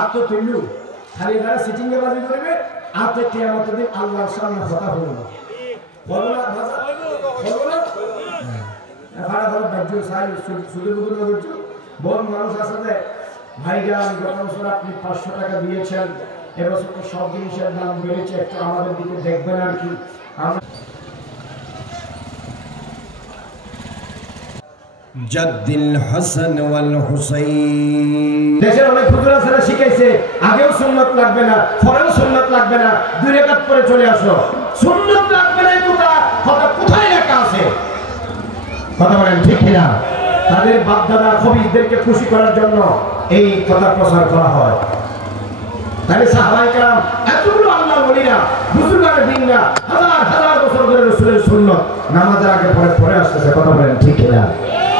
আপনি তুললু খালি যারা সিটিংয়ে বাজি করবে আপনি কিয়ামতের দিন আল্লাহর সামনে কথা বলবেন বলো না ভাষা বলো না ভাড়া ভাড়া বাজ্য সাই সুদে বুদে করছো বল মানুষ আসলে ভাইরা গত বছর আপনি 500 টাকা দিয়েছেন এবছর তো সব জিনিসের দাম বেড়েছে একটু আমাদের দিকে দেখবেন আর কি জাদ্দিল হাসান ওয়াল হুসাইন দেশের অনেক হুজুর আছে শিখাইছে আগেও সুন্নাত লাগবে না পরেও সুন্নাত লাগবে না দুই রাকাত পরে চলে আসো সুন্নাত লাগবে না কথা কোথায় লেখা আছে কথা বলেন ঠিক কিনা তাদের বাপ দাদা খবিরদেরকে খুশি করার জন্য এই কথা প্রচার করা হয় তাহলে সাহাবায়ে কেরাম এতগুলো আল্লাহর ওলিরা বুজুর্গের দিন না হাজার হাজার বছর ধরে রাসূলের সুন্নাত নামাজের আগে পরে পড়ে আসছে কথা বলেন ঠিক কিনা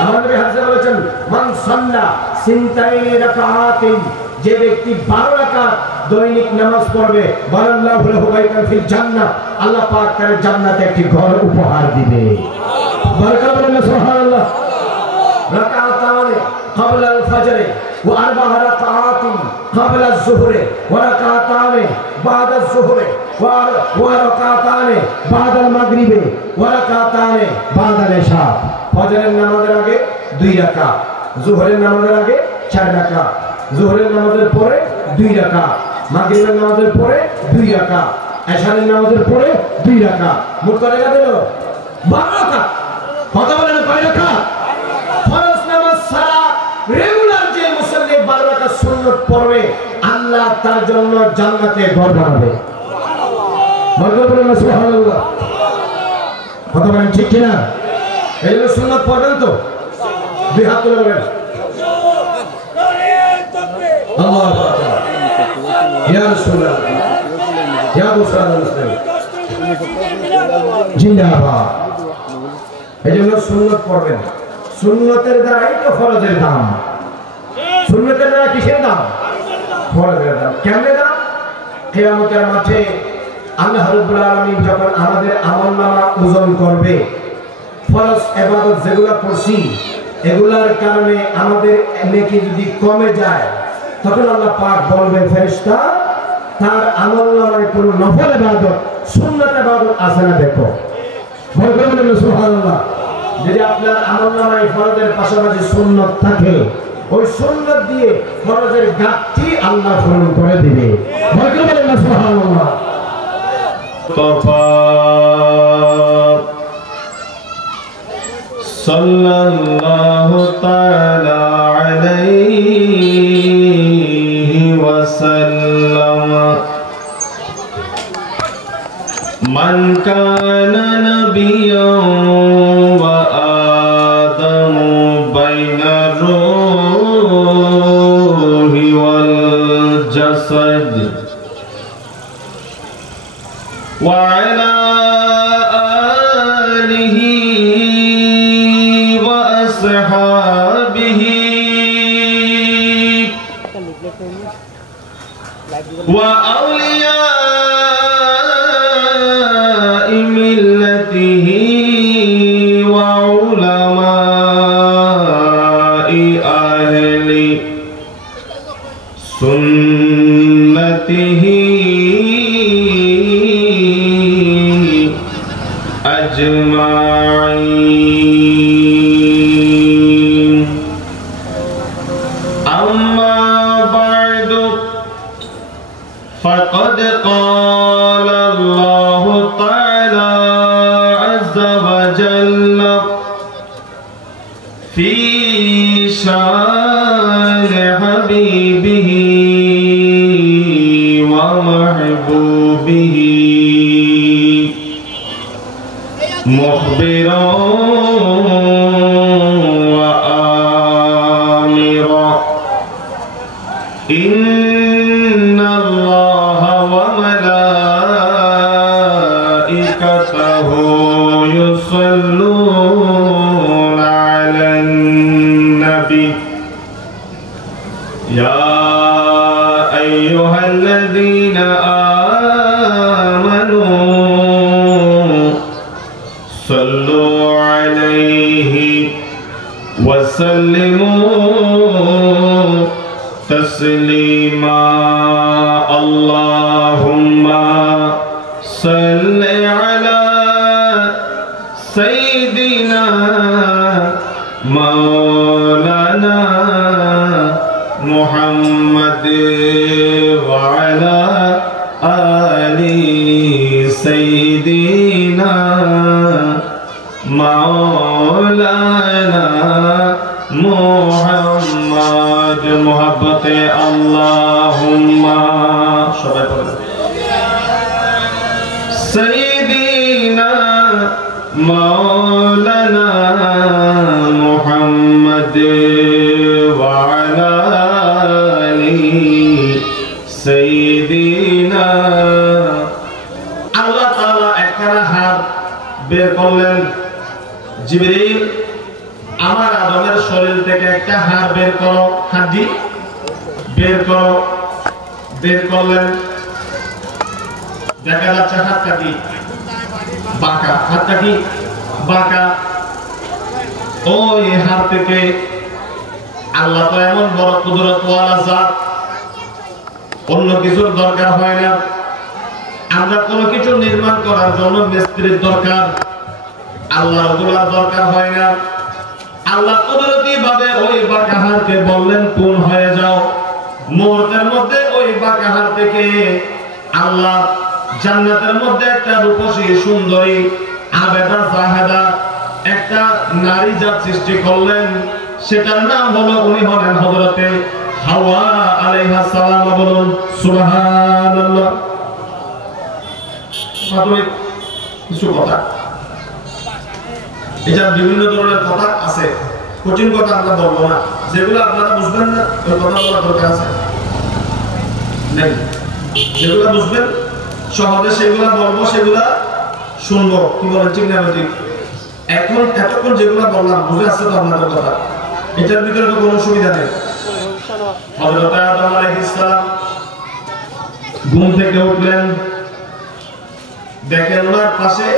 আমার নবী হাদিসে বলেছেন মান সাল্লা সিনতাইনি রাকাআতিন যে ব্যক্তি 12 রাকাত দৈনিক নামাজ পড়বে বারাল্লাহু লাহু বাইতান ফিল জান্নাহ আল্লাহ পাক তার জান্নাতে একটি ঘর উপহার দিবে বারাকা বলেন সুবহানাল্লাহ রাকাআতান ক্বাবলা আল ফজর ওয়া আরবা রাকাআতিন ক্বাবলা আল যুহর ওয়া রাকাআতান বা'দা আল যুহর ওয়া রাকাআতান বা'দা আল মাগরিব ওয়া রাকাআতান বা'দা আল ইশা ফজরের নামাজের আগে 2 রাকাত যোহরের নামাজের আগে 4 রাকাত যোহরের নামাজের পরে 2 রাকাত মাগরিবের নামাজের পরে 2 রাকাত ইশারের নামাজের পরে 2 রাকাত মোট কত রাকাত হলো 12 রাকাত কথা বলেন কয় রাকাত ফরজ নামাজ ছাড়া রেগুলার যে মুসল্লি 12 রাকাত সুন্নাত পড়বে আল্লাহ তার জন্য জান্নাতে ঘর বানাবে সুবহানাল্লাহ বলেন সুবহানাল্লাহ কথা বলেন ঠিক কিনা এই যে সুন্নাত পড়বেন তো দুই হাত তুলে বলেন আল্লাহু আকবার ইয়া রাসূলুল্লাহ ইয়া বুশরা মুসলিম জিন্দাবাদ এই জন্য সুন্নাত পড়বেন সুন্নাতের দ্বারাই তো ফরজের দাম সুন্নাতের দ্বারা কিসের দাম ফরজের দাম কেমনে দাম কিয়ামতের মাঠে আল্লাহ রাব্বুল আলামিন যখন আমাদের আমলনামা ওজন করবে ফরজ ইবাদত যেগুলো করছি এগুলার কারণে আমাদের নেকি যদি কমে যায় তখন আল্লাহ পাক বলবে ফেরেশতা তার আমলনামায় কোনো নফল ইবাদত সুন্নাত ইবাদত আছে না দেখো বলবেন সুবহানাল্লাহ যদি আপনার আমলনামায় ফরজের পাশাপাশি সুন্নাত থাকে ওই সুন্নাত দিয়ে ফরজের ঘাটতি আল্লাহ পূরণ করে দিবে বলবেন সুবহানাল্লাহ সাল্লাল্লাহু তাআলা আলাইহি ওয়াসাল্লাম মান কানা নাবিয়্যান ওয়া আদামু বাইনা রূহি ওয়াল জাসাদ ওয়া আলা وأولياء ملته وعلماء أهل سنته أجمعين أما بعد فقد قال الله تعالى عز وجل في شان حبيبه ومحبوبه مخبرا وآمرا إن الله وملائكته يصلون على النبي يا أيها الذين آمنوا صلوا عليه وسلموا تسليما اللهم صل على سيدنا مولانا محمد وعلى آل سيدنا مولانا محمد محبت اللهم سيدنا مولانا محمد وعلى آل سيدنا আল্লাহ তাআলা একখানা হাত বের করলেন জিবরিল আমার আদমের শরীর থেকে একটা হাড় বের করো হাড্ডি বের করো বের করলেন দেখা যাচ্ছে হাতটা কি বাঁকা হাতটা কি বাঁকা ওই হাত থেকে আল্লাহ তো এমন বড় কুদরতওয়ালা জাত অন্য কিছুর দরকার হয় না আমরা কোনো কিছু নির্মাণ করার জন্য মিস্ত্রির দরকার আল্লাহর ওগুলার দরকার হয় না আল্লাহ কুদরতি ভাবে ওই বাঁকা হাড়কে বললেন কোন হয়ে যাও মুহূর্তের মধ্যে ওই বাঁকা হাড় থেকে আল্লাহ জান্নাতের মধ্যে একটা রূপসী সুন্দরী আবেদা জাহেদা একটা নারী জাত সৃষ্টি করলেন সেটার নাম হলো উনি হলেন হযরতে হাওয়া আলাইহিস সালাম বলুন সুবহানাল্লাহ মাধুরী কিছু কথা এটা বিভিন্ন ধরনের কথা আছে কঠিন কথা আমরা বলবো না যেগুলো আপনারা বুঝবেন না ওই কথা বলার দরকার আছে নাই যেগুলো বুঝবেন সহজে সেগুলো বলবো সেগুলো শুনবো কি বলেন ঠিক না ঠিক এখন এতক্ষণ যেগুলো বললাম বুঝে আসছে তো আপনাদের কথা এটার ভিতরে তো কোনো অসুবিধা নেই হযরত আদম আলাইহিস সালাম ঘুম থেকে উঠলেন দেখেন ওনার পাশে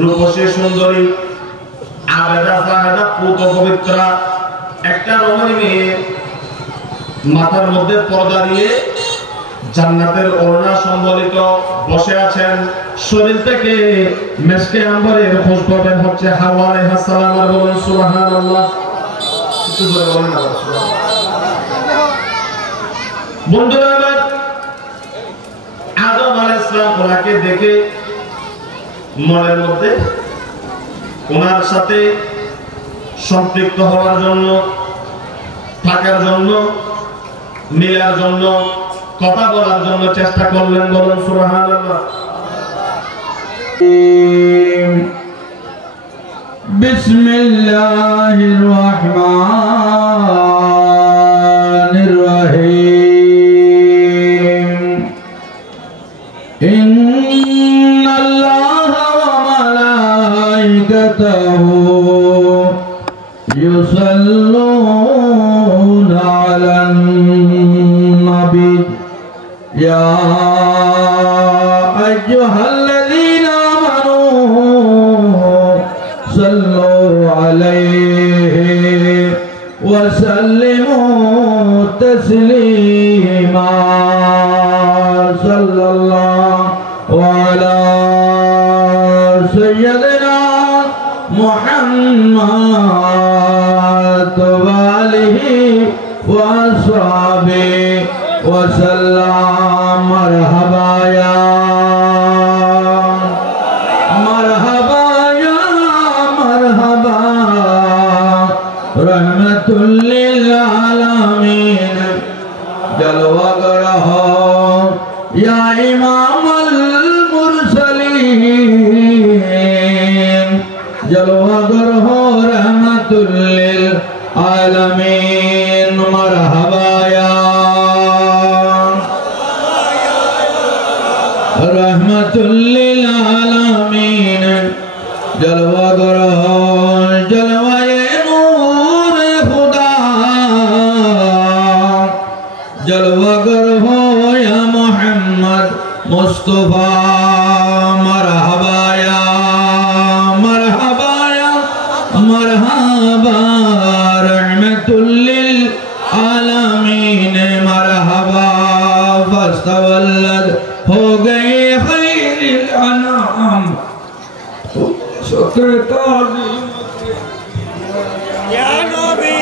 রূপসী সুন্দরী আবেদা জাহেদা পুত পবিত্রা একটা রমণী মেয়ে মাথার মধ্যে পর্দা দিয়ে জান্নাতের ওড়না সম্বলিত বসে আছেন শরীর থেকে মেশকে আম্বরের খুশবু বের হচ্ছে হাওয়া আলাইহিস সালাম আর বলুন সুবহানাল্লাহ কিছু জোরে বলেন না সুবহানাল্লাহ বন্ধুরা আমার আদম আলাইহিস সালাম ওনাকে দেখে মনের মধ্যে ওনার সাথে সম্পৃক্ত হওয়ার জন্য থাকার জন্য মিলার জন্য কথা বলার জন্য চেষ্টা করলেন বলুন সুবহানাল্লাহ বিসমিল্লাহির রহমানির রহিম ইন্নাল্লাহা ওয়া মালাইকাতাহু ইউসাল্লুনা আলান নবী ইয়া আইয়ুহাল্লাযীনা আমানু সাল্লু আলাইহি ওয়া সাল্লিমু তাসলিমা সাল্লাল্লাহু আলা সাইয়্যিদিনা মুহাম্মাদ ওয়া আলিহি ওয়া আসহাবিহি ওয়া সাল্লাম মারহাবা ইয়া মারহাবা रहमतुल लिल आलमीन जलवा गरहो या इमामुल मुरसलीन जलवा गरहो रहमतुल लिल आलमीन मरहबा या रहमतुल लिल आलमीन जलवा गरहो जलवाए जलवागर हो या मोहम्मद मुस्तफा मरहबा या मरहबा रहमतुल लिल आलमीन मरहबा तवल्लद हो गए खैरिल अनाम शुक्र ताज़ीम या नबी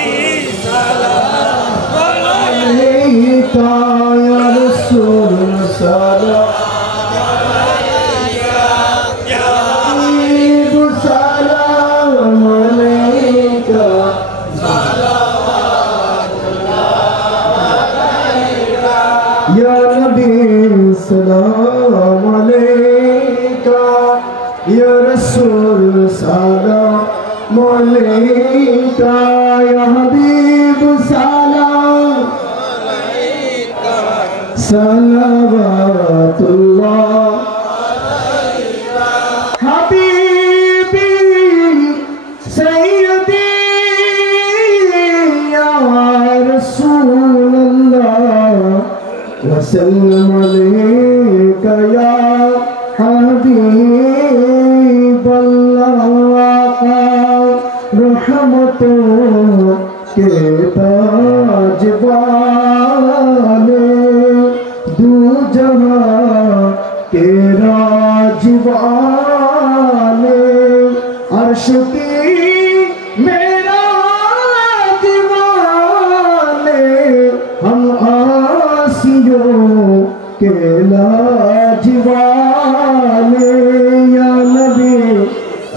सलाम अलैका या रसूल सलाम सलाम अलैका या रसूल सलाम अलैका या हबीब सलाम अलैका सलावतुल्लाह हबीबी सय्यदी या रसूलल्लाह वसल्लम अलैका या हबीबल्लाह रहमतों के ताज वाले दू जहां के राज वाले अर्श की मेरा दीवाने हम के लाजवाले या नबी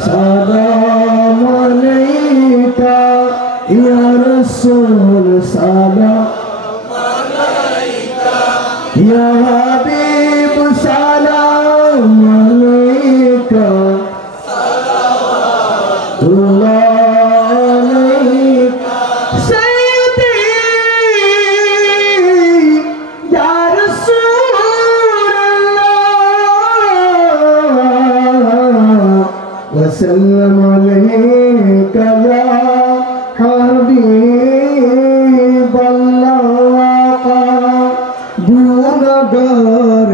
सलाम अलैका या रसूल सलाम अलैका या हबीब सलाम अलैका सलावतुल्लाह अलैका वसल्लम अलैका या हबीबल्लाह गुनहगार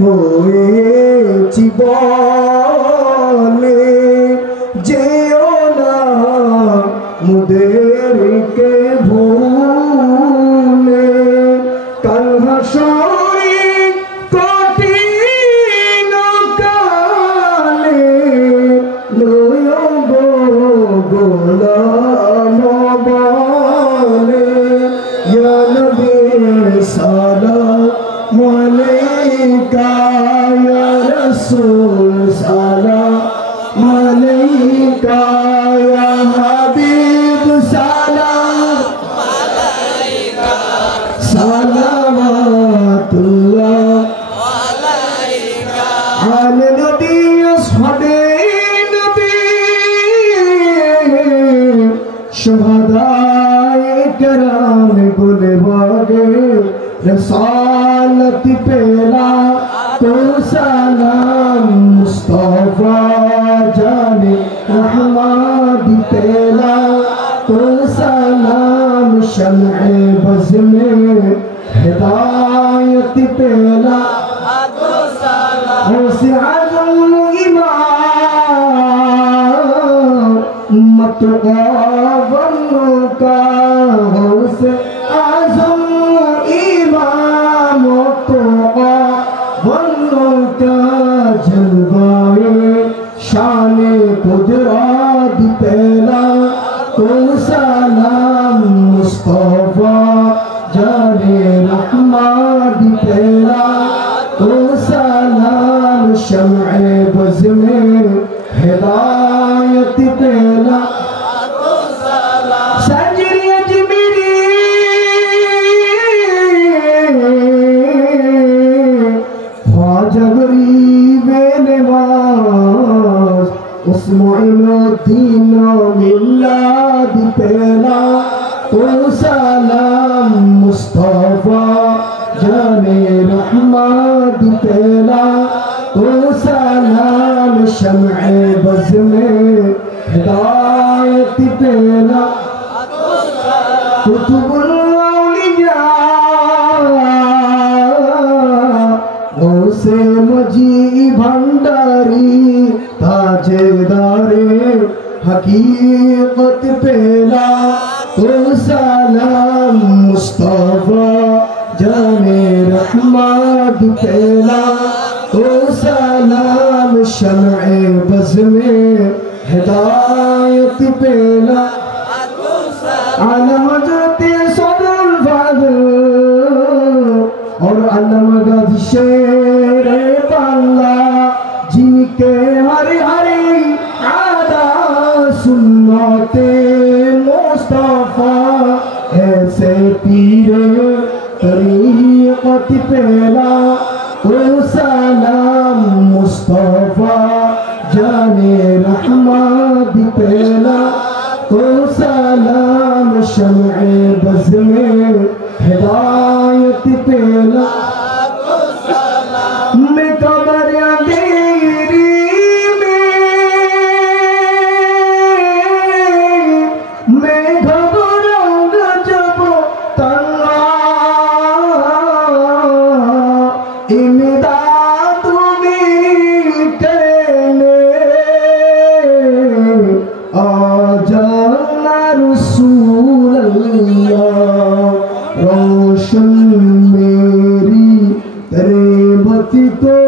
होएছি বলে যেও না মুদেরকে ভুলে কাল হাসরে কঠিন কালে গোলাম বলে ইয়া নবী সালাম আলাইকা ইয়া রাসূল সালাম আলাইকা ইয়া হাবিব সালাম আলাইকা সালাওয়াতুল্লাহ আলাইকা আলে নবী আসহাবে शुहदाए कराम गुल बागे रसालत पेला तो सलाम मुस्तफा जाने अहमद पेला तो सलाम शम्ए बज़ में हिदायत पेला तो सलाम हुसैन इमाम मत का से आज़म इमाम तो वन्नों का जलवाए शाने कुदरत पहला तो सलाम मुस्तफा जाने रहमत पहला तो सलाम शम्ए बज़ में हिदायत पहला उस्माइनुद्दीन मिलाद पहला तो सलाम मुस्तफा जाने रहमत पहला तो सलाम शम्ए बज़ में हिदायत पहला कुतुबुल औलिया गौसे मजी भंडारी ताजेदारे हकीकत पहला तो सलाम मुस्तफा जाने रहमत फैला तो सलाम शम्ए बज़ में हिदायत फैला आला हज़रत सदरुल फाज़िल और अल्लामा गाज़ी शेरे बांग्ला जिनके हरे हरे आदा सुन्नते मुस्तफा ऐसे पीरे तरीक़त पहला तो सलाम मुस्तफा जाने रहमत पहला तो सलाम शम्ए बज़ में हिदायत पहला मैं कमर अंधेरी में मैं घबराऊंगा जब तन्हा इमदाद मेरी कहने आ जाना रसूल अल्लाह रोशन मेरी तरेबती तो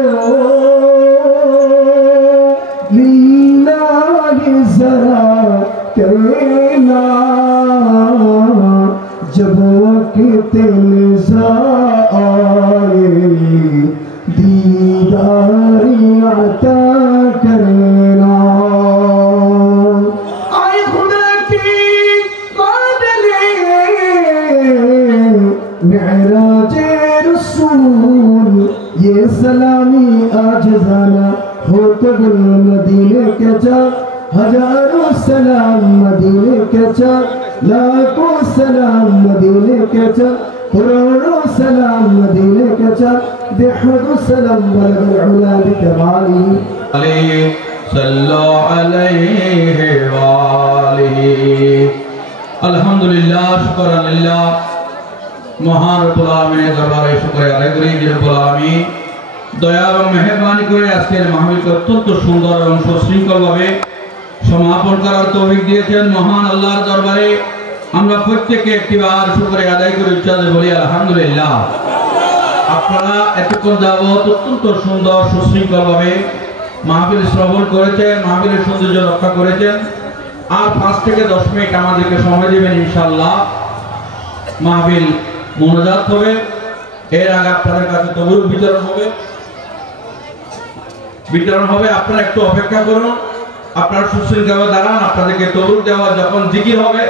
लीलाही जरा कहना जब वक़्त निज़ा आए दीदार अता करना आए खुदा की बादले मेराजे रसूल ये सलामी आज जाना हो तो गुल मदीने के जा हजारों सलाम मदीने के जा लाखों सलाम मदीने के जा करोड़ों सलाम मदीने के जा बेहद सलाम बलगल उला बिकमाली सल्लल्लाहु अलैहि वालिहि अल्हम्दुलिल्लाह शुक्रान लिल्लाह महान रब्बुल आलमीনের দরবারে শুকরিয়া আদায় করি যে রব্বুল আলামিন দয়া এবং মেহেরবানি করে আজকের মাহফিলকে অত্যন্ত সুন্দর এবং সুশৃঙ্খলভাবে সমাপন করার তৌফিক দিয়েছেন। মহান আল্লাহর দরবারে আমরা প্রত্যেকে একটিবার শুকরিয়া আদায় করে উচ্চারণ বলি আলহামদুলিল্লাহ। আপনারা এতক্ষণ যাবত অত্যন্ত সুন্দর সুশৃঙ্খলভাবে মাহফিল শ্রবণ করেছেন, মাহফিলের সৌন্দর্য রক্ষা করেছেন। আর 5 থেকে 10 মিনিট আমাদেরকে সময় দেবেন ইনশাআল্লাহ। মাহফিল মোনাজাত হবে, এর আগে আপনাদের কাছে তবরুক বিতরণ হবে। আপনারা একটু অপেক্ষা করুন, আপনারা সুশৃঙ্খলভাবে দাঁড়ান। আপনাদেরকে তবরুক দেওয়া যখন জিকির হবে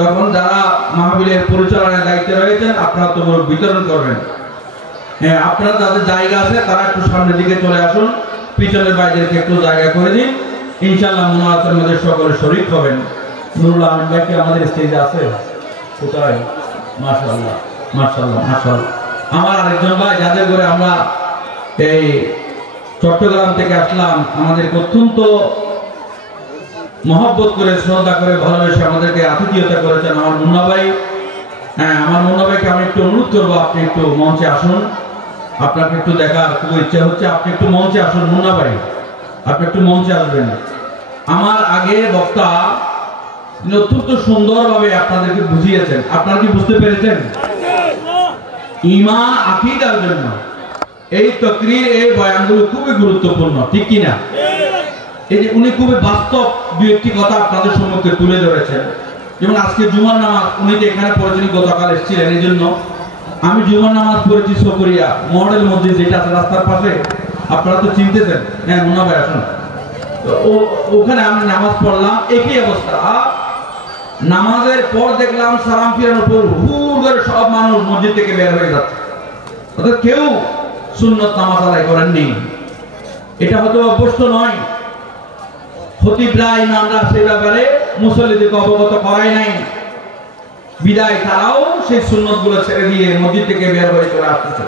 তখন যারা মাহফিলের পরিচালনার দায়িত্বে রয়েছেন আপনারা তবরুক বিতরণ করবেন। হ্যাঁ, আপনারা যাদের জায়গা আছে তারা একটু সামনের দিকে চলে আসুন, পিছনের বাইরেকে একটু জায়গা করে দিন। ইনশাআল্লাহ মোনাজাতের মধ্যে সকলে শরীক হবেন। নুরুল আমিন ভাই কি আমাদের স্টেজে আছে? কোথায়? মাশাআল্লাহ মাশাআল্লাহ মাশাআল্লাহ। আমার আরেকজন ভাই যাদের করে আমরা এই চট্টগ্রাম থেকে আসলাম, আমাদেরকে অত্যন্ত মহব্বত করে শ্রদ্ধা করে ভালোবেসে আমাদেরকে আতিথেয়তা করেছেন আমার মুন্না ভাই। হ্যাঁ, আমার মুন্না ভাইকে আমি একটু অনুরোধ করবো আপনি একটু মঞ্চে আসুন। আপনাকে একটু দেখার খুব ইচ্ছা হচ্ছে, আপনি একটু মঞ্চে আসুন মুন্না ভাই, আপনি একটু মঞ্চে আসবেন। আমার আগে বক্তা অত্যন্ত সুন্দরভাবে আপনাদেরকে বুঝিয়েছেন। আপনারা কি বুঝতে পেরেছেন? ঈমান আকীদার জন্য এই তাকরীর এই বয়ানগুলো খুবই গুরুত্বপূর্ণ, ঠিক কি না? এই যে উনি খুবই বাস্তব দুই একটি কথা আপনাদের সম্মুখে তুলে ধরেছেন। যেমন আজকে জুমার নামাজ উনি যে এখানে পড়েছেন, গতকাল এসেছিলেন, এই জন্য আমি জুমার নামাজ পড়েছি সকরিয়া মডেল মসজিদ যেটা আছে রাস্তার পাশে, আপনারা তো চিনতেছেন। হ্যাঁ মুন্না ভাই আসুন। ওখানে আমি নামাজ পড়লাম, একই অবস্থা। নামাজের পর দেখলাম সালাম ফিরানোর পর হুড় করে সব মানুষ মসজিদ থেকে বের হয়ে যাচ্ছে, অর্থাৎ কেউ সুন্নত নামাজ আদায় করেননি। এটা হয়তো অভ্যস্ত নয়, খতিবরা ইমামরা সে ব্যাপারে মুসল্লিদেরকে অবগত করাই নাই, বিদায় তারাও সেই সুন্নতগুলো ছেড়ে দিয়ে মসজিদ থেকে বের হয়ে চলে আসতেছে।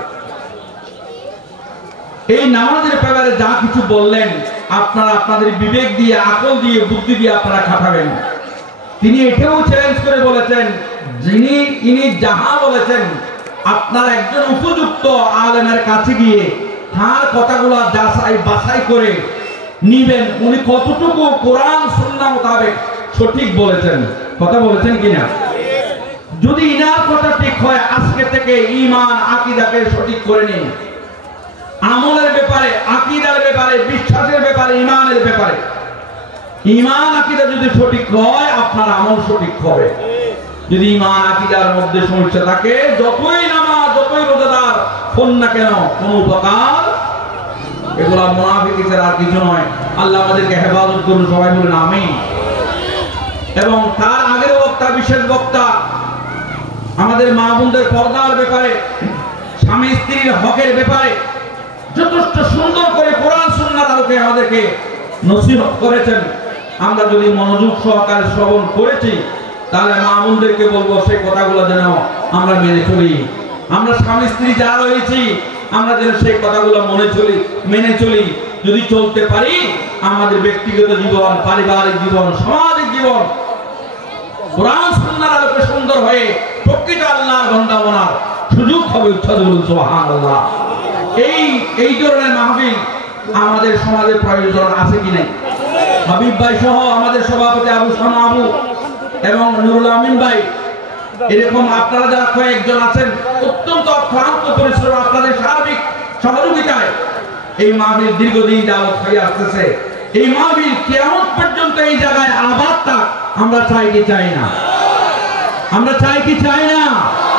এই নামাজের ব্যাপারে যা কিছু বললেন আপনারা আপনাদের বিবেক দিয়ে, আকল দিয়ে, বুদ্ধি দিয়ে আপনারা খাটাবেন। তিনি এটাও চ্যালেঞ্জ করে বলেছেন, ইনি যাহা বলেছেন আপনারা একজন উপযুক্ত আলেমের কাছে গিয়ে তার কথাগুলো যাচাই বাছাই করে নিবেন, উনি কতটুকু কোরআন সুন্নাহ মোতাবেক সঠিক বলেছেন। কথা বলেছেন কিনা? যদি ইনার কথা ঠিক হয় আজকে থেকে ঈমান আকীদাকে সঠিক করে নিন। আমলের ব্যাপারে, আকীদার ব্যাপারে, বিশ্বাসের ব্যাপারে, ঈমানের ব্যাপারে ঈমান আকীদা যদি সঠিক হয় আপনার আমল সঠিক হবে। যদি ঈমান আকীদার মধ্যে সমস্যা থাকে যতই নামাজ যতই রোজাদার হন না কেন কোনো উপকার, এগুলা মুনাফিকের আর কিছু নয়। আল্লাহ আমাদেরকে হেফাজত করুন, সবাই বলেন আমিন। এবং তার আগের বক্তা, বিশেষ বক্তা আমাদের মা বোনদের পর্দার ব্যাপারে, স্বামী স্ত্রীর হকের ব্যাপারে যথেষ্ট সুন্দর করে কোরআন সুন্নাহর আলোকে আমাদেরকে নসিহত করেছেন। আমরা যদি মনোযোগ সহকারে শ্রবণ করেছি তাহলে মা বোনদেরকে বলবো সেই কথাগুলো যেন আমরা মেনে চলি। আমরা স্বামী স্ত্রী যারা রয়েছি আমরা যেন সেই কথাগুলো মেনে চলি। যদি চলতে পারি আমাদের ব্যক্তিগত জীবন, পারিবারিক জীবন, সামাজিক জীবন কোরআন সুন্নাহর আলোকে সুন্দর হয়ে প্রকৃত আল্লাহর বান্দা বনার সুযোগ হবে। উচ্চারণ বলুন সুবহানাল্লাহ। এই ধরনের মাহফিল আমাদের সমাজে প্রয়োজন আছে কি নাই? হাবিব ভাই সহ আমাদের সভাপতি আবু শামা আবু এবং নুরুল আমিন ভাই, এরকম আপনারা যারা কয়েকজন আছেন অত্যন্ত ক্লান্ত পরিশ্রম আপনাদের সার্বিক সহযোগিতায় এই মাহফিল দীর্ঘদিন যাবত হয়ে আসতেছে। এই মাহফিল কিয়ামত পর্যন্ত এই জায়গায় আবাদ থাক আমরা চাই কি চাই না? আমরা চাই কি চাই না?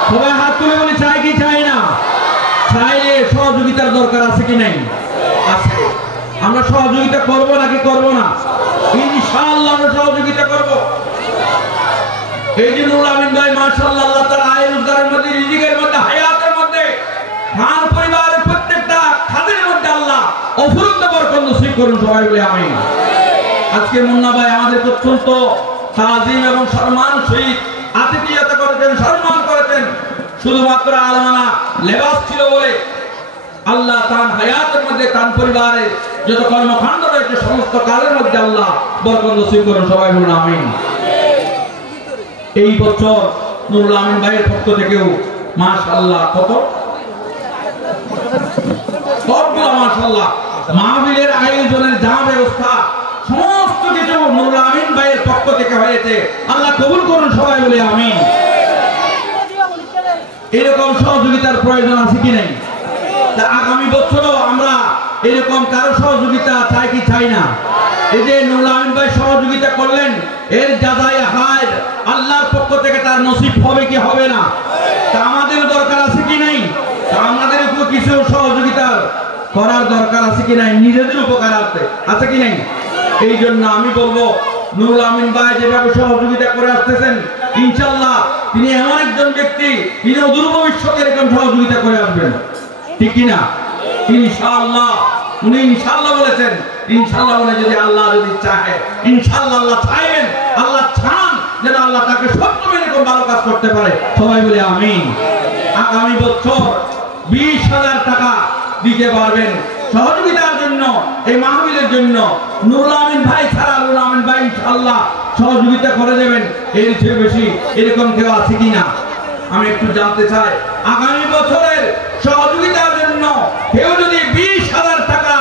সবাই হাত তুলে বলি চাই কি চাই না? চাইলে সহযোগিতার দরকার আছে কি নাই? আছে। আমরা সহযোগিতা করব নাকি করব না? ইনশাআল্লাহ আমরা সহযোগিতা করব। এই যে নুরুল আমিন ভাই মাশাআল্লাহ আল্লাহ তাআলা আয় রোজগারের মধ্যে, রিজিকের মধ্যে, হায়াতের মধ্যে, খান পরিবারের প্রত্যেকটা খাদের মধ্যে আল্লাহ অফুরন্ত বরকত নসিব করুন, সবাই বলে আমিন। আজকে মুন্না ভাই আমাদের অত্যন্ত তাজিম এবং সম্মান সহিত আতিথেয়তা করেছেন, সম্মান করেছেন। শুধুমাত্র আলমানা লেবাস ছিল বলে আল্লাহ তার হায়াতের মধ্যে তার পরিবারের যত কর্মকাণ্ড রয়েছে সমস্ত কাজের মধ্যে আল্লাহ বরকত নসিব করুন, সবাই বলুন আমিন। এই বছর নুরুল আমিন ভাইয়ের পক্ষ থেকেও মাশাআল্লাহ কত মাশাআল্লাহ মাহফিলের আয়োজনের যা ব্যবস্থা সমস্ত কিছু নুরুল আমিন ভাইয়ের পক্ষ থেকে হয়েছে, আল্লাহ কবুল করুন, সবাই বলে আমিন। এরকম সহযোগিতার প্রয়োজন আছে কি নাই? আগামী বছরও আমরা এরকম কারো সহযোগিতা চাই কি চাই না? এই যে নুরুল আমিন ভাই সহযোগিতা করলেন এর জাযায়ে হায় আল্লাহর পক্ষ থেকে তার নসিব হবে কি হবে না? তা আমাদের দরকার আছে কি নাই? তা আমাদের উপর কিছু সহযোগিতা করার দরকার আছে কি নাই? নিজেদের উপকার আছে কি নাই? এই জন্য আমি বলবো নুরুল আমিন ভাই যেভাবে সহযোগিতা করে আসতেছেন ইনশাআল্লাহ তিনি এমন একজন ব্যক্তি তিনি অদূর ভবিষ্যতে এরকম সহযোগিতা করে আসবেন, ঠিক কিনা? ইনশাআল্লাহ উনি ইনশাআল্লাহ বলেছেন। ইনশাআল্লাহ বলে যদি আল্লাহ যদি চাহে ইনশাআল্লাহ আল্লাহ চাইবেন, আল্লাহ চান যেন আল্লাহ তাকে সবসময় এরকম ভালো কাজ করতে পারে, সবাই বলে আমিন। আগামী বছর 20,000 টাকা দিতে পারবেন সহযোগিতার জন্য, এই মাহফিলের জন্য। নুরুল আমিন ভাই ছাড়া নুরুল আমিন ভাই ইনশাআল্লাহ সহযোগিতা করে দেবেন। এর চেয়ে বেশি এরকম কেউ আছে কিনা আমি একটু জানতে চাই। আগামী বছরের সহযোগিতার জন্য কেউ যদি 20,000 টাকা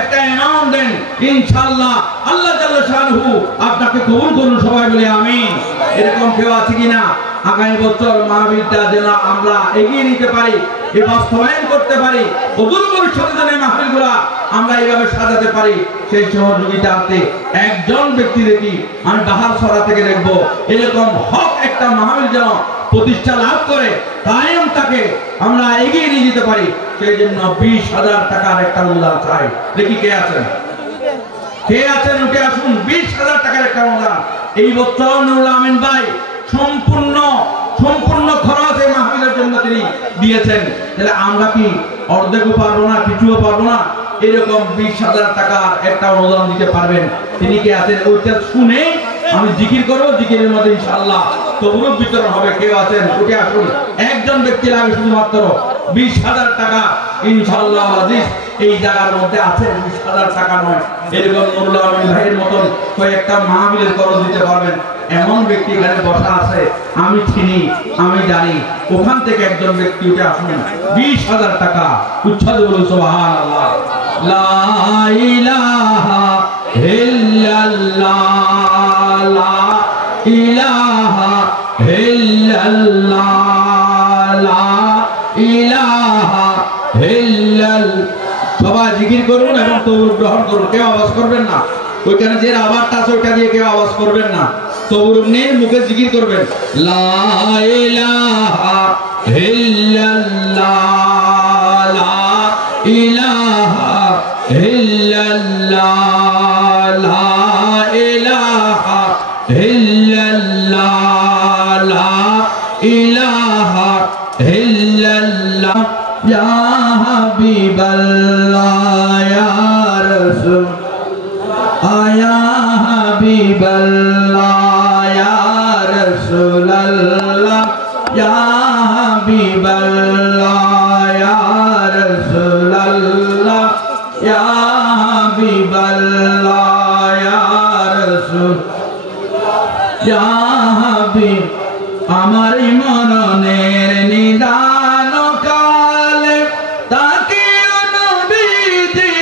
একটা অ্যামাউন্ট দেন ইনশাআল্লাহ আল্লাহ জাল্লা শানহু আপনাকে কবুল করুন, সবাই বলে আমিন। এরকম কেউ আছে কিনা? আগামী বছর মাহফিলটা যেন আমরা এগিয়ে নিতে পারি, এ বাস্তবায়ন করতে পারি, অদূর ভবিষ্যতে যেন এই মাহফিলগুলা আমরা এইভাবে সাজাতে পারি, সেই সহযোগিতাতে একজন ব্যক্তি দেখি আমি বাহারছড়া থেকে দেখবো এরকম হক একটা মাহফিল যেন প্রতিষ্ঠা লাভ করে কায়েম তাকে আমরা এগিয়ে নিয়ে যেতে পারি, সেই জন্য 20,000 টাকার একটা অনুদান চাই। দেখি কে আছেন, কে আছেন উঠে আসুন। 20,000 টাকার একটা অনুদান এই বছর নুরুল আমিন ভাই সম্পূর্ণ খরচ এই মাহফিলের জন্য তিনি দিয়েছেন। তাহলে আমরা কি অর্ধেকও পারবো না, কিছুও পারবো না? এরকম 20,000 টাকার একটা অনুদান দিতে পারবেন তিনি কে আছেন? ওইটা শুনে আমি জিকির করবো, জিকিরের মধ্যে ইনশাআল্লাহ তবরুক বিতরণ হবে। কেউ আছেন উঠে আসুন। একজন ব্যক্তি লাগে শুধুমাত্র 20,000 টাকা ইনশাআল্লাহ আজিজ এই জায়গার মধ্যে আছে। 20,000 টাকা নয়, এরকম নুরুল আমিন ভাইয়ের মতন কয়েকটা মাহফিলের খরচ দিতে পারবেন এমন ব্যক্তি এখানে বসা আছে, আমি চিনি, আমি জানি। ওখান থেকে একজন ব্যক্তি উঠে আসুন। 20,000 টাকা উচ্ছ্বাস বলুন সুবহানাল্লাহ। লা ইলাহা ইল্লাল্লাহ, লা ইলাহা ইল্লাল্লাহ। ইল্লাল। সবাই জিকির করুন এবং তৌহিদ গ্রহণ করুন, কেউ আওয়াজ করবেন না। ওইখানে যে আওয়াজটা আছে ওইটা দিয়ে কেউ আওয়াজ করবেন না। তৌহিদ নিয়ে মুখে জিকির করবেন, লা ইলাহা ইল্লাল্লাহ, লা ইলাহা ইল্লাল্লাহ, লা ইলাহা ইল্লাল্লাহ, লা ইলাহা ইল্লাল্লাহ। ইয়া হাবিবাল্লাহ ইয়া রাসূল, ইয়া হাবিবাল্লাহ ইয়া রাসূলাল্লাহ, ইয়া হাবিবাল্লাহ ইয়া রাসূলাল্লাহ, ইয়া হাবিবাল্লাহ ইয়া রাসূল, ইয়া হাবিব। আমার মরণের নিদান কালে তাকে নবীজি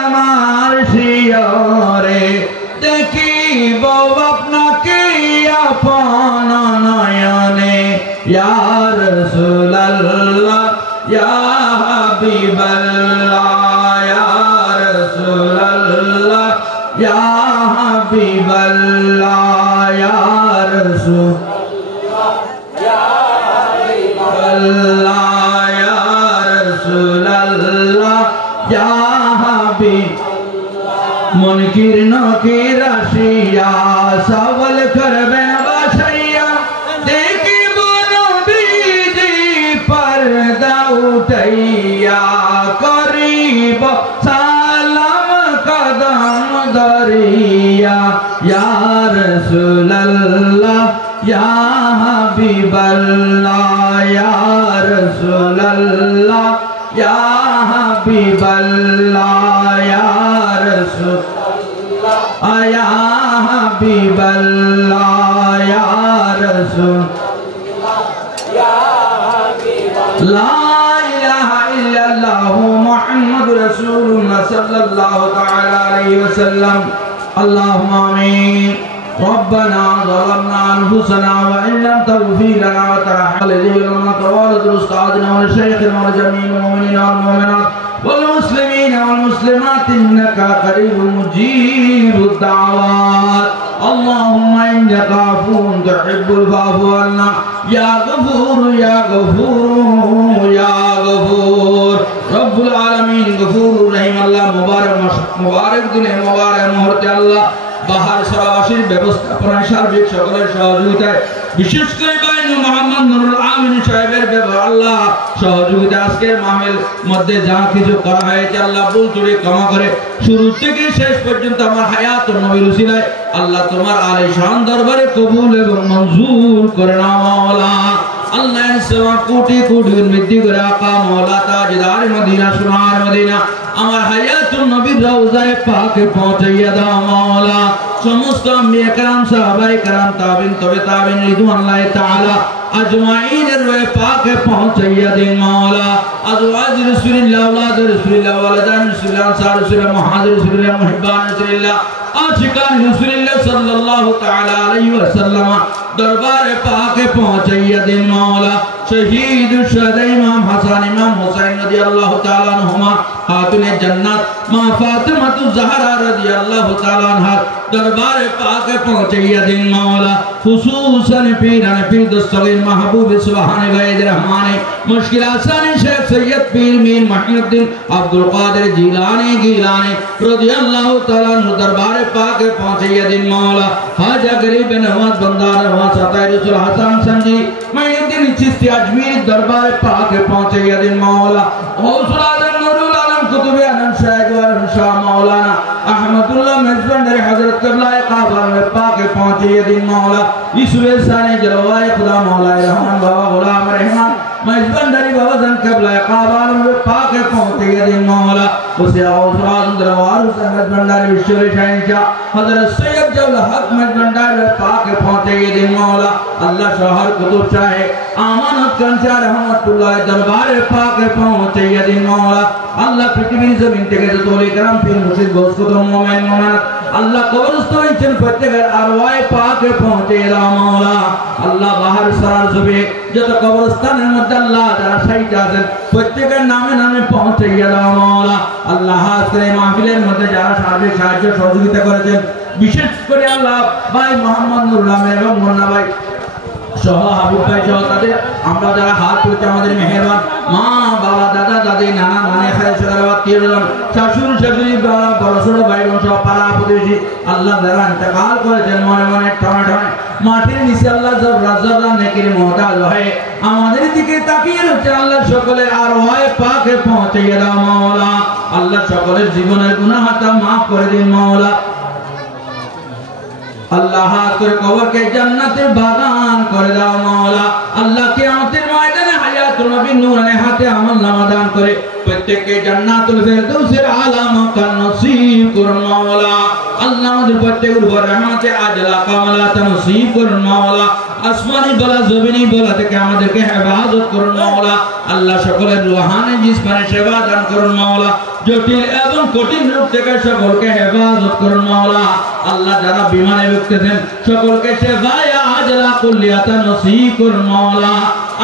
আমার শিয়রে দেখিব আপনাকে আপন নয়নে, ইয়া রাসূলুল্লাহ ইয়া হাবিবাল্লাহ ইয়া রাসূলুল্লাহ, ইয়া হাবিবাল্লাহ ইয়া রাসূল, মনকির নকির আসিয়া সবল করবেন বাসাইয়া, দেখিব নবীজি পর্দা উঠাইয়া, করিব সালাম কদম ধরিয়া, ইয়া রাসূলুল্লাহ ইয়া হাবিবাল্লাহ ইয়া রাসূলুল্লাহ, ইয়া হাবিবাল্লাহ ইয়া রাসূল, ইয়া হাবিবাল্লাহ ইয়া রাসূল, লা ইলাহা ইল্লাল্লাহ মুহাম্মাদুর রাসূলুল্লাহ সাল্লাল্লাহু তাআলা আলাইহি ওয়াসাল্লাম। আল্লাহুম্মা আমিন। ربنا ظلمنا أنفسنا وإن لم تغفر لنا وترحمنا طوال أستاذنا ولشيخنا ولجميع المؤمنين والمؤمنات والمسلمين والمسلمات إنك قريب مجيب الدعوات. اللهم إنك عفو تحب العفو عنا يا غفور يا غفور يا غفور رب العالمين غفور رحيم। الله মুবারক দিনে মুবারক মুহূর্তে আল্লাহ বাহার সরাসরি ব্যবস্থাপনায় সার্বিক সকলের সহযোগিতায়, বিশেষ করে বাইনু মোহাম্মদ নুরুল আমিন সাহেবের ব্যবহার আল্লাহ সহযোগিতা আজকের মাহফিল মধ্যে যা কিছু করা হয়েছে আল্লাহ ভুল ত্রুটি ক্ষমা করে শুরু থেকে শেষ পর্যন্ত আমার হায়াত ও নবীর উসিলায় আল্লাহ তোমার আলিশান দরবারে কবুল এবং মঞ্জুর করে নাও মাওলা। আল্লাহ ইনসাফ কোটি কোটি উম্মতি করে আকা মাওলা তাজদার মদিনা সোনার মদিনা আমার হায়াতুন নবীর রওজায়ে পাকে পৌঁছাইয়া দাও মাওলা। সমস্ত আম্বিয়া کرام সাহাবায়ে کرام তাবিন তবে তাবিন রিদওয়ানুল্লাহি তাআলা আজমাইনের রয়ে পাকে পৌঁছাইয়া দিন মাওলা। আজওয়াজ রাসূলুল্লাহ আওলাদ রাসূলুল্লাহ ওয়ালাদান রাসূলুল্লাহ আনসার রাসূলুল্লাহ মুহাজির রাসূলুল্লাহ মুহিব্বান রাসূলুল্লাহ আশিকান রাসূলুল্লাহ সাল্লাল্লাহু তাআলা আলাইহি ওয়াসাল্লাম দরবারে পাকে পৌঁছাইয়া দিন মাওলা। শহীদ শুহাদা ইমাম হাসান ইমাম হুসাইন রাদিয়াল্লাহু তাআলা আনহুমা খাতুনে জান্নাত মা ফাতিমা জাহরা রাদিয়াল্লাহু তাআলা আনহা দরবারে পাকে পৌঁছাইয়া দিন মাওলা। খুসুসান পীরান পীর দস্তগীর মাহবুব সুবহান গায়দ রহমানে মুশকিল আসানি শেখ সৈয়দ পীর মীর মহিউদ্দিন আব্দুল কাদের জিলানী গিলানী রাদিয়াল্লাহু তাআলা আনহু দরবারে পাকে পৌঁছাইয়া দিন মাওলা। হাজা গরিব নওয়াজ বন্দার ওয়া সাতাই রসুল হাসান সঞ্জি মঈনুদ্দিন চিশতি আজমির দরবারে পাকে পৌঁছাইয়া দিন মাওলা। গৌসুল আজম নুরুল আলম কুতুবে আনন্দ শাহ শাহ মাওলানা আহমদুল্লাহ মেজবান্ডারি হযরত কিবলায়ে কাবা में पाके पहुंचे दिन मौला। ईसुए साने जलवाए खुदा मौला रहमान बाबा गुलाम रहमान मेजबान्डरी बाबा जन किबलाये काबा में पाके पहुंचे दिन मौला उसे औसरात दरबार सहमत भंडार विश्व शहंशाह हजरत सैयद जौल हक मत भंडार पाक पहुंचे दिन मौला अल्लाह शहर कुतुब शाह आमानत कंचा रहमतुल्लाह दरबार पाक पहुंचे दिन मौला अल्लाह पृथ्वी जमीन থেকে যত ইকরাম ফির মুর্শিদ গোস কত মুমিন মুমিনাত আল্লাহ কবরস্থান ছেন প্রত্যেকের আরওয়ায়ে পাকে পৌঁছে দাও মাওলা আল্লাহ বাহার সারার জবে যত কবরস্থানের মধ্যে আল্লাহ যারা শহীদ আছেন প্রত্যেকের নামে নামে পৌঁছে দাও মাওলা আল্লাহ আজকের এই মাহফিলের মধ্যে যারা সার্বিক সাহায্য সহযোগিতা করেছেন বিশেষ করে আল্লাহ ভাই মোহাম্মদ নুরুল আমিন এবং মুন্না ভাই সহ হাবিব ভাই সহ তাদের আমরা যারা হাত তুলছি আমাদের মেহেরবান মা বাবা দাদা দাদি নানা নানি খায়সার আত্মীয়জন শাশুড়ি শাশুড়ি বাবা বড় ছোট ভাই বোন সহ পাড়া প্রতিবেশী আল্লাহ যারা ইন্তেকাল করেছেন মনে মনে ঠনে ঠনে মাটির নিচে আল্লাহ জবরাজ্জাল্লাহ নেকির মুহতাজ হয়ে আমাদের দিকে তাকিয়ে রয়েছে আল্লাহ সকলের আরওয়ায়ে পাকে পৌঁছে দাও মাওলা আল্লাহ সকলের জীবনের গুনাহ তা maaf করে দিন মাওলা अल्लाह করে কবরকে জান্নাতের বাগান করে দাও মাওলা আল্লাহ কিয়ামতের ময়দানে হায়াতুল নবী নূরানে হাতে আমলনামা দান করে প্রত্যেককে জান্নাতুল ফেরদৌসের আলা মাকান নসিব করুন মাওলা আল্লাহ আমাদের প্রত্যেকের উপর রহমতে আজলা কামালাত নসিব করুন মাওলা আসমানি বলা জমিনি বলা থেকে আমাদেরকে হেফাজত করুন মাওলা আল্লাহ সকলের রুহানি জিসমানি সেবা দান করুন মাওলা জটিল এবং কঠিন রোগ থেকে সকলকে হেফাজত করুন মাওলা আল্লাহ যারা বিমারে ভুগতেছেন সকলকে শেফায়ে আজলা কুল্লিয়াত নসিব করুন মাওলা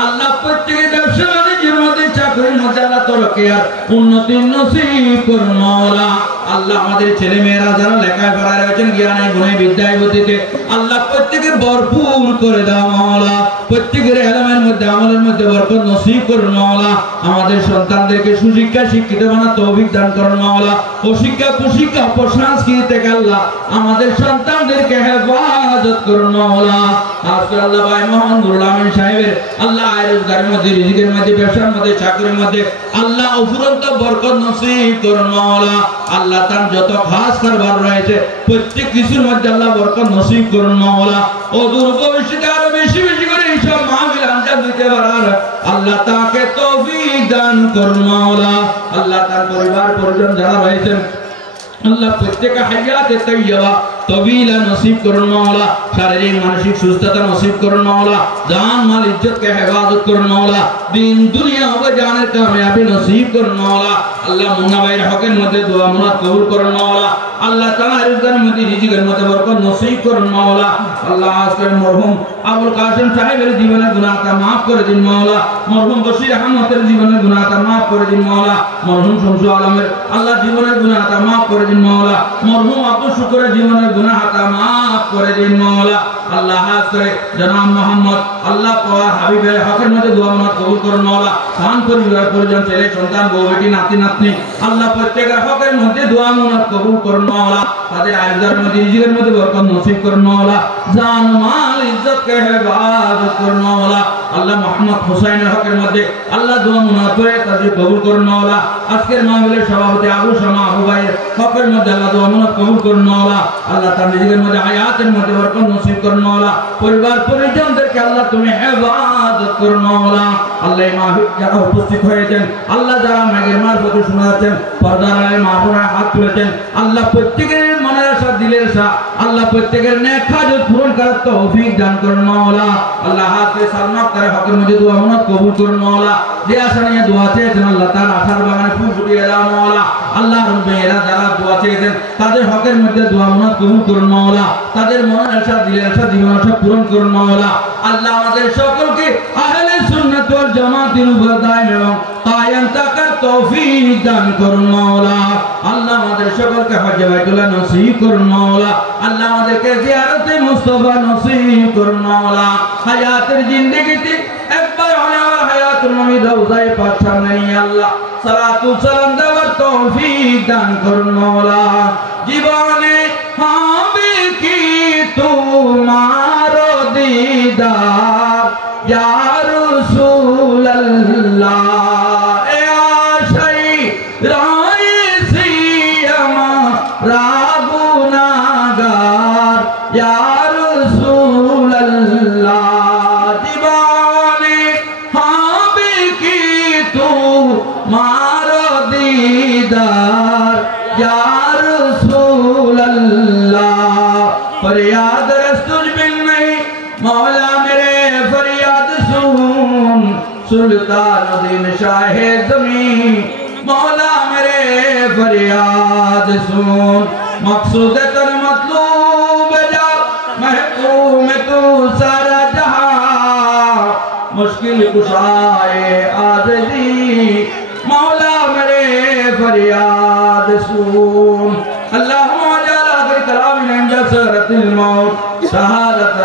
আল্লাহ প্রত্যেকের ব্যবসা বাণিজ্যের মধ্যে চাকরির মধ্যে আল্লাহ তরক্কিয়ার উন্নতি নসিব করুন মাওলা আল্লাহ আমাদের ছেলে মেয়েরা যারা লেখাপড়ায় রয়েছেন জ্ঞানে গুণে বিদ্যায় বুদ্ধিতে আল্লাহ প্রত্যেকে ভরপুর করে দাও মাওলা প্রত্যেকের ইলমের মধ্যে আমলের মধ্যে বরকত নসিব করুন মাওলা আমাদের সন্তানদেরকে সুশিক্ষা শিক্ষিত বানানোর তৌফিক দান করুন মাওলা অশিক্ষা কুশিক্ষা অপসংস্কৃতি থেকে আল্লাহ আমাদের সন্তানদেরকে হেফাজত করুন মাওলা আজকে আল্লাহ ভাই মোহাম্মদ নুরুল আমিন সাহেবের আল্লাহ আয় রোজগারের মধ্যে রিজিকের মধ্যে ব্যবসার মধ্যে চাকরির মধ্যে আল্লাহ অফুরন্ত বরকত নসিব করুন মাওলা আল্লাহ তার যত খাস কারবার রয়েছে প্রত্যেক কিছুর মধ্যে আল্লাহ বরকত নসিব করুন মাওলা ও দূর ভবিষ্যতে আরো বেশি বেশি করে এইসব মাহফিল আঞ্জাম দিতে পারার আল্লাহ তাকে তৌফিক দান করুন মাওলা আল্লাহ তার পরিবার পরিজন যারা রয়েছেন আল্লাহ প্রত্যেক হায়াতে তাইয়্যিবা তবিলা নসিব করুন মাওলা শারীরিক মানসিক সুস্থতা নসিব করুন মাওলা জান মাল ইজ্জত কে হেফাজত করুন মাওলা দিন দুনিয়া ও জানের কামিয়াবি নসিব করুন মাওলা আল্লাহ মুন্না ভাইয়ের হকের মধ্যে দোয়া মুরাদ কবুল করুন মাওলা আল্লাহ তাআলা রিজকের মধ্যে রিজিকের মধ্যে বরকত নসিব করুন মাওলা আল্লাহ আজকের মরহুম আবুল কাসেম সাহেবের জীবনের গুনাহটা maaf করে দিন মাওলা মরহুম বশির আহমদের জীবনের গুনাহটা maaf করে দিন মাওলা মরহুম শামসুল আলমের আল্লাহ জীবনের গুনাহটা maaf করে দিন মাওলা মরহুম আব্দুল শুকরের জীবনের গুনাহটা maaf করে দিন মাওলা আল্লাহ হাজ করে জনাব মোহাম্মদ আল্লাহ পাক হাবিবের হকের মধ্যে দোয়া মুরাদ কবুল করুন মাওলা খান পরিবার পরিজন ছেলে সন্তান বউ বেটি নাতি নাতনি আল্লাহ প্রত্যেকের হকের মধ্যে দোয়া মুরাদ কবুল করুন মাওলা তাদের আয়ের মধ্যে রিজিকের মধ্যে বরকত নসিব করুন মাওলা জান মাল ইজ্জত কে হেফাজত করুন মাওলা আল্লাহ মোহাম্মদ হুসাইনের হকের মধ্যে আল্লাহ দোয়া মুরাদ করে তাদের কবুল করুন মাওলা আজকের মাহফিলের সভাপতি আবু শামা আবু ভাইয়ের হকের মধ্যে আল্লাহ দোয়া মুরাদ কবুল করুন মাওলা আল্লাহ তার রিজিকের মধ্যে হায়াতের মধ্যে বরকত নসিব করুন মাওলা পরিবার পরিজনদেরকে আল্লাহ তুমি হেফাজত করুন মাওলা আল্লাহ এই মাহফিল যারা উপস্থিত হয়েছেন আল্লাহ যারা মাগের মারফতে শোনাচ্ছেন পর্দার আড়ালে মা বোনেরা হাত তুলেছেন আল্লাহ প্রত্যেকের মনের আশা দিলের আশা আল্লাহ প্রত্যেকের নেক হাজত পূরণ করার তৌফিক দান করুন মাওলা আল্লাহ হাতে সালমাত করে হকের মধ্যে দোয়া মুরাদ কবুল করুন মাওলা যে আশা নিয়ে দোয়া চেয়েছেন আল্লাহ তার আশার বাগানে ফুল ফুটিয়ে দাও মাওলা আল্লাহ রব্বেরা যারা দোয়া চেয়েছেন তাদের হকের মধ্যে দোয়া মুরাদ কবুল করুন মাওলা তাদের মনের আশা দিলের আশা জীবন আশা পূরণ করুন মাওলা আল্লাহ আমাদের সকলকে আহলে সুন্নাত ওয়াল জামাতের উপর দায়েম এবং কায়েম থাকার তৌফিক দান করুন মাওলা আল্লাহ আমাদের সকলকে হজ্জে বাইতুল্লাহ নসিব করুন মাওলা আল্লাহ আমাদেরকে জিয়ারতে মুস্তাফা নসিব করুন মাওলা হায়াতের জিন্দেগিতে একবার হলেও হায়াতুল নবী রওজায়ে পাক সামনে নিয়ে আল্লাহ সালাতু সালাম দেওয়ার তৌফিক দান করুন মাওলা জীবনে হবে কি তোমার দিদার ইয়া রাসূলুল্লাহ এ আশাই রাইসি আমরা গুনাহগার ইয়া রাসূলুল্লাহ জীবনে হবে কি তোমার दीदार या रसूल अल्लाह। फरियाद रस तुझ बिन नहीं मौला मेरे फरियाद सुन। सुल्तानुद्दीन शाह ज़मीं मौला मेरे फरियाद सुन। मकसूद तर मतलूब जा महबूब तू सारा जहां। मुश्किल कुशाए आज़दी मौला मेरे फरियाद सुन। अल्लाहुम्मा जअल आखिर कलामिना इंदा सकरातिल मौत शहादत